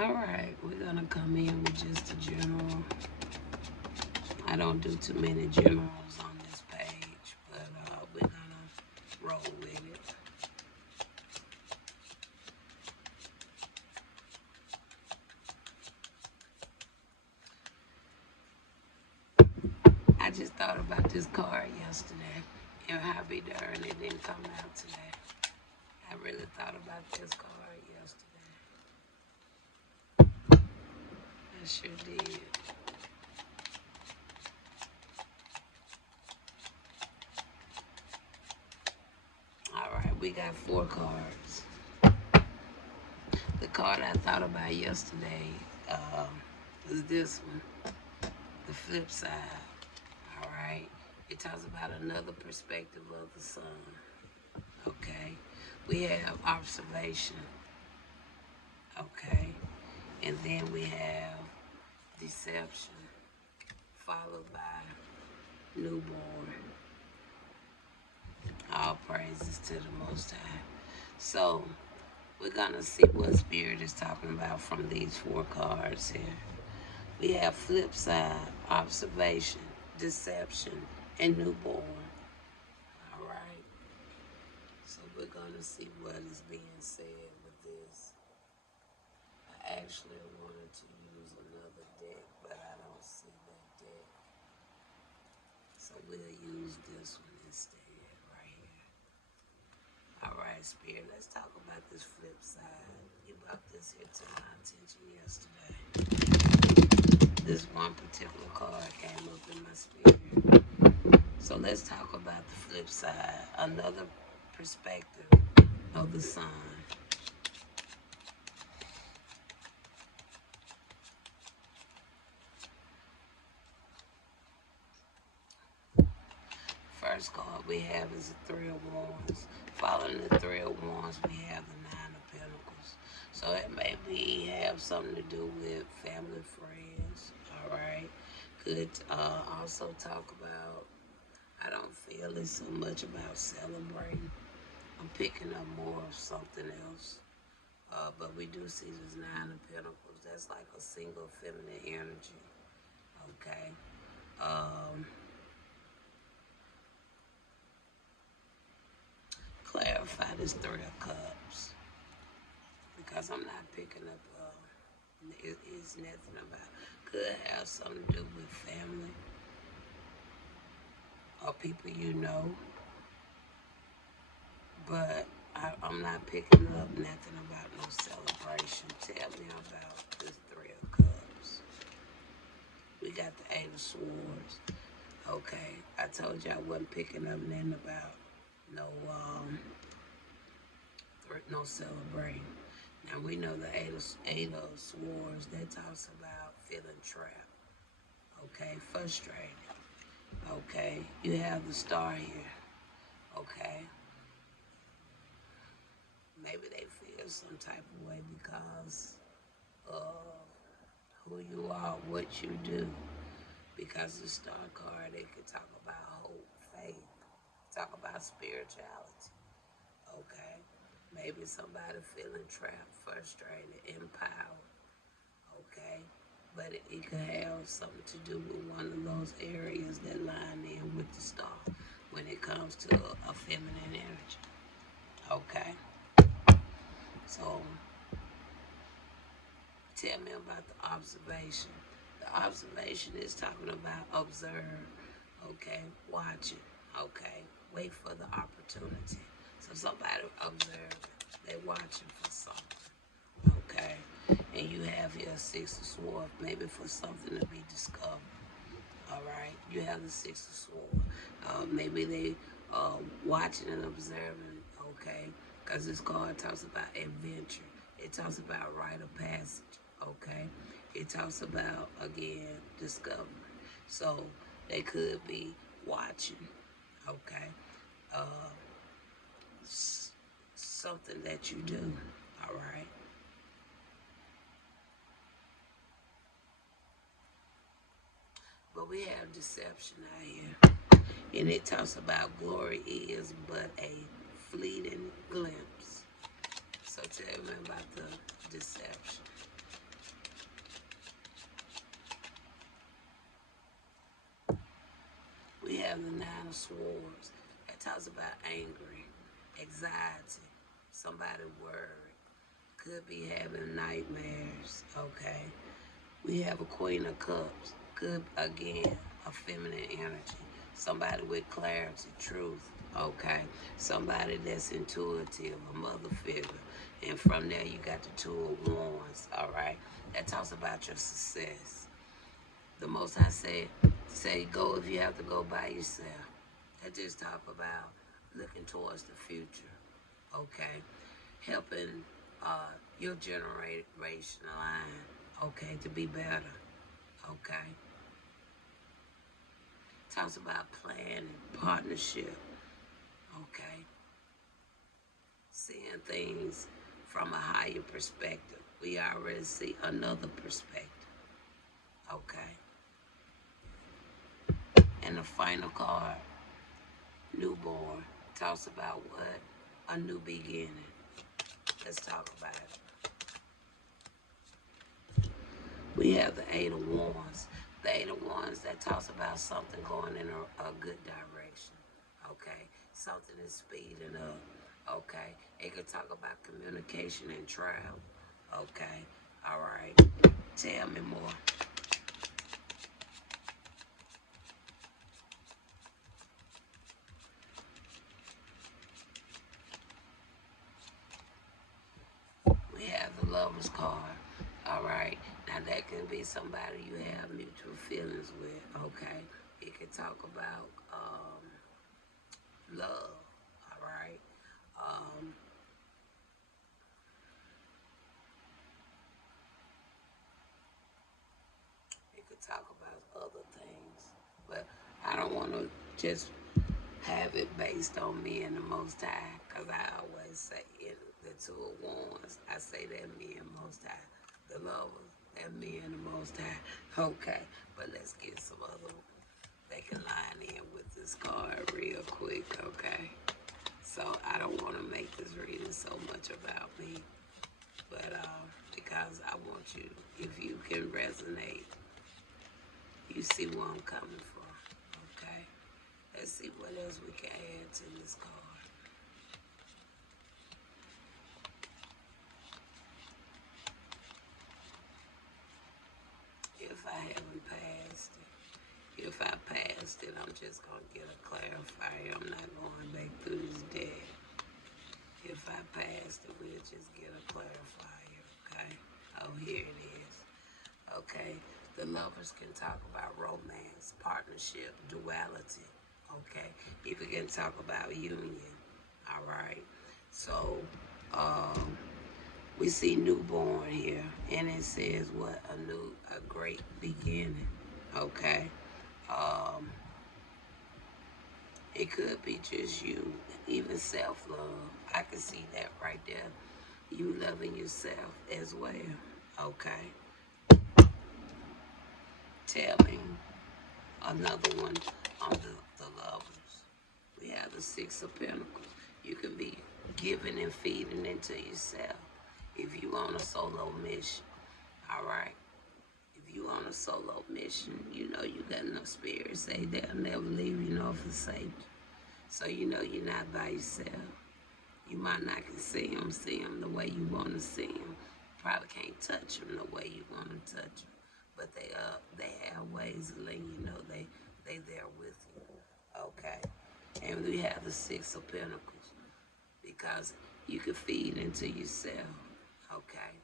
Alright, we're gonna come in with just a general. I don't do too many generals on this page, but we're gonna roll with it. I just thought about this card yesterday, and how be darn it didn't come out today. I really thought about this card yesterday. I sure did. Alright, we got 4 cards. The card I thought about yesterday was this one, the flip side. Alright, it talks about another perspective of the sun. Okay, we have observation. Okay, and then we have deception, followed by newborn. All praises to the Most High. So, we're going to see what Spirit is talking about from these 4 cards here. We have flip side, observation, deception, and newborn. Alright. So we're going to see what is being said with this. I actually wanted to use another deck, but I don't see that deck. So we'll use this one instead. Alright, Spirit, let's talk about this flip side. You brought this here to my attention yesterday. This one particular card came up in my spirit. So let's talk about the flip side, another perspective of the sun. First card we have is the 3 of Wands. Following the 3 of Wands, we have the 9 of Pentacles. So it may have something to do with family, friends. Alright. Could also talk about, I don't feel it's so much about celebrating. I'm picking up more of something else. But we do see this 9 of Pentacles. That's like a single feminine energy. Okay. Clarify this 3 of Cups, because I'm not picking up, it's nothing about, could have something to do with family or people you know, but I'm not picking up nothing about no celebration. Tell me about this 3 of Cups. We got the 8 of Swords. Okay, I told you I wasn't picking up nothing about no celebrating. Now we know the 8 of Swords, that talks about feeling trapped. Okay, frustrated. Okay, you have the Star here. Okay, maybe they feel some type of way because of who you are, what you do. Because the Star card, they could talk about hope, faith, talk about spirituality. Okay, maybe somebody feeling trapped, frustrated, empowered. Okay, but it could have something to do with one of those areas that line in with the Star when it comes to a feminine energy. Okay, so tell me about the observation. The observation is talking about observe. Okay, watching. Okay, wait for the opportunity. So somebody observing, they watching for something. Okay, and you have here 6 of Swords, maybe for something to be discovered. Alright, you have the 6 of Swords. Maybe they watching and observing, okay, because this card talks about adventure. It talks about rite of passage, okay. It talks about, again, discovery. So they could be watching, okay, something that you do, all right. But we have deception out here, and it talks about glory is but a fleeting glimpse. So tell me about the deception. have the Nine of Swords. That talks about angry, anxiety, somebody worried, could be having nightmares, okay? We have a Queen of Cups, could, again, a feminine energy, somebody with clarity, truth, okay? Somebody that's intuitive, a mother figure. And from there, you got the Two of Wands, all right? That talks about your success. The Most High say go if you have to go by yourself. That just talk about looking towards the future, okay? Helping your generation line, okay, to be better, okay? Talks about planning, partnership, okay? Seeing things from a higher perspective. We already see another perspective, okay? And the final card, newborn, talks about what? A new beginning. Let's talk about it. We have the Eight of Wands. The Eight of Wands, that talks about something going in a good direction, okay? Something is speeding up, okay? It could talk about communication and travel, okay? All right. Tell me more. We have the Lover's card, all right? Now, that can be somebody you have mutual feelings with, okay? It can talk about love, all right? It could talk about other things, but I don't want to just have it based on me and the Most High, because I always say in the Two of Wands, I say that me and Most High. The Lovers, that me and the Most High. Okay, but let's get some other, they can line in with this card real quick, okay? So I don't want to make this reading so much about me, but because I want you, if you can resonate, you see where I'm coming from, okay? Let's see what else we can add to this card. If I haven't passed it, if I passed it, I'm just going to get a clarifier. I'm not going back through this deck. If I passed it, we'll just get a clarifier, okay? Oh, here it is. Okay, the Lovers can talk about romance, partnership, duality, okay? People can talk about union, all right? So, we see newborn here, and it says what? A great beginning, okay? It could be just you, even self-love. I can see that right there. You loving yourself as well, okay? Tell me another one on the Lovers. We have the Six of Pentacles. You can be giving and feeding into yourself if you on a solo mission, all right? If you on a solo mission, you know you got enough spirit. Say they'll never leave you nor forsake you. So you know you're not by yourself. You might not can see them the way you want to see them. Probably can't touch them the way you want to touch them. But they have ways of letting you know they there with you, okay? And we have the Six of Pentacles because you can feed into yourself, okay?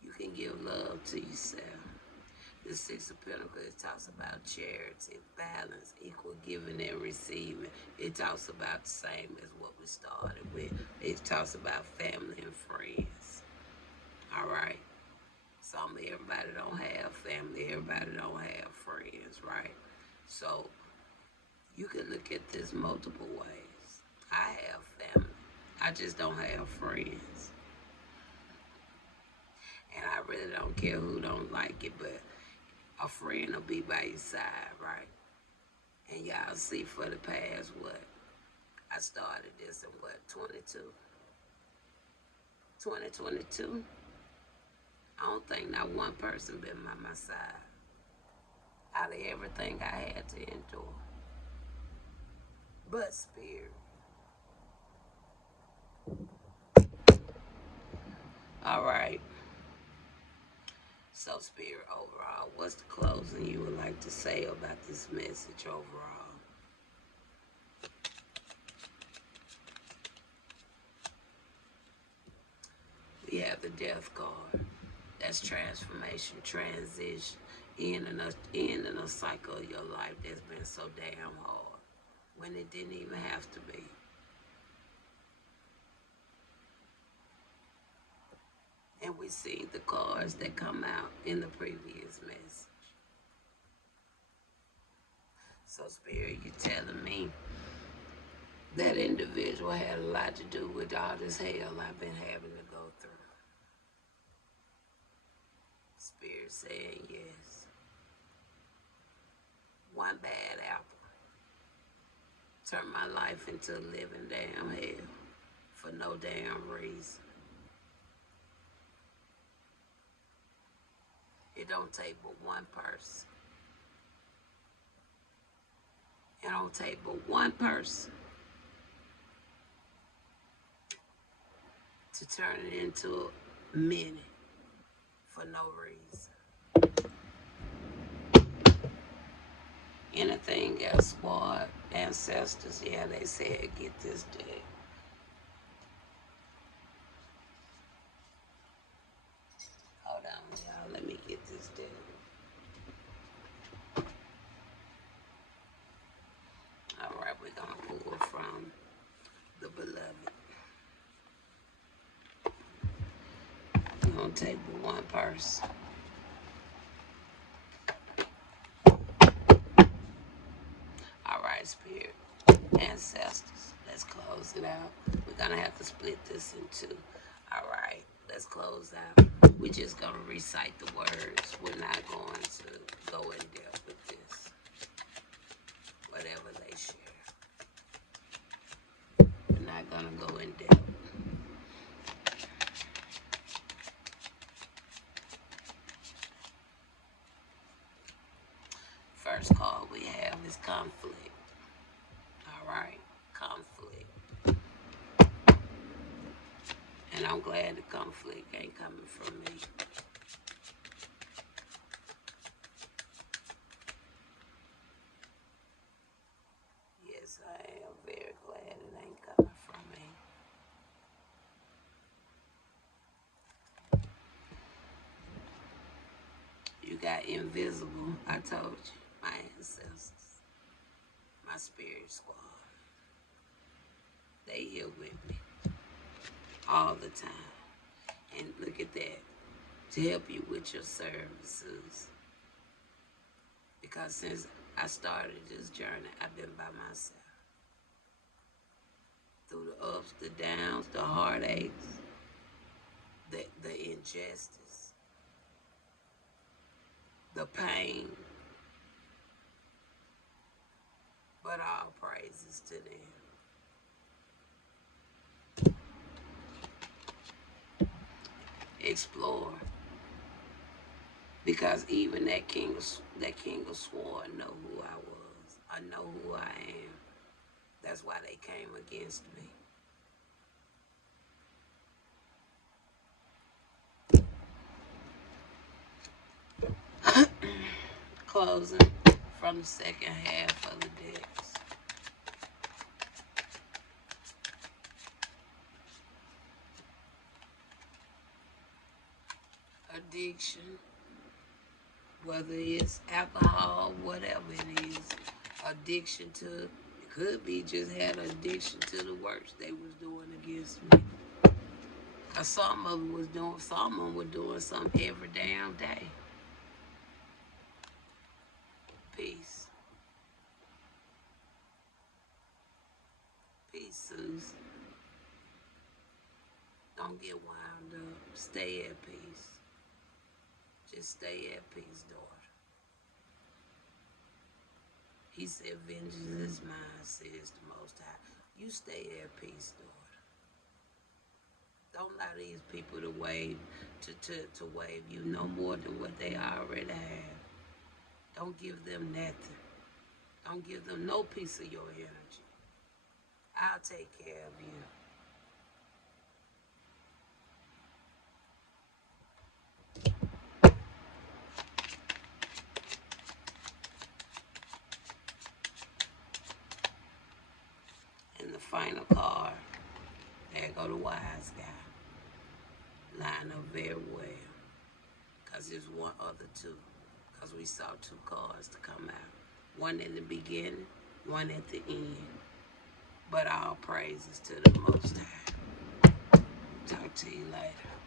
You can give love to yourself. The Six of Pentacles talks about charity, balance, equal giving and receiving. It talks about the same as what we started with. It talks about family and friends, all right? Everybody don't have family, everybody don't have friends, right? So you can look at this multiple ways. I have family, I just don't have friends. And I really don't care who don't like it, but a friend will be by your side, right? And y'all see for the past, what? I started this in what, 2022? I don't think not one person been by my side out of everything I had to endure. But Spirit. All right. So Spirit, overall, what's the closing you would like to say about this message overall? We have the death card. That's transformation, transition, ending a cycle of your life that's been so damn hard when it didn't even have to be. And we see the cards that come out in the previous message. So Spirit, you're telling me that individual had a lot to do with all this hell I've been having to go through. Spirit saying yes. One bad apple turned my life into a living damn hell for no damn reason. It don't take but one person. It don't take but one person to turn it into many for no reason. Anything else, squad, ancestors, yeah, they said get this deck. Hold on, y'all, let me get this deck. All right, we're gonna pull from the beloved. We're gonna take one person. All right, Spirit, ancestors, let's close it out. We're gonna have to split this in two. All right, let's close out. We're just gonna recite the words. We're not going to go in depth with this. Whatever they share. We're not gonna go in depth. First card we have is conflict. All right, conflict. And I'm glad the conflict ain't coming from me. Yes, I am very glad it ain't coming from me. You got invisible, I told you, my ancestors, my spirit squad. They here with me all the time. And look at that, to help you with your services. Because since I started this journey, I've been by myself. Through the ups, the downs, the heartaches, the injustice, the pain. But all praises to them. Explore. Because even that king of sword know who I was. I know who I am. That's why they came against me. Closing from the second half of the decks. Addiction, whether it's alcohol, whatever it is, addiction to, it could be just had an addiction to the works they was doing against me. Cause some of them were doing something every damn day. Peace. Peace, Susan. Don't get wound up. Stay at peace. Just stay at peace, daughter. He said, vengeance is mine, says the Most High. You stay at peace, daughter. Don't allow these people to wave you no more than what they already have. Don't give them nothing. Don't give them no piece of your energy. I'll take care of you. And the final card, there go the wise guy. Line up very well. Because there's one other two. Because we saw two cards to come out. One in the beginning, one at the end. But all praises to the Most High. Talk to you later.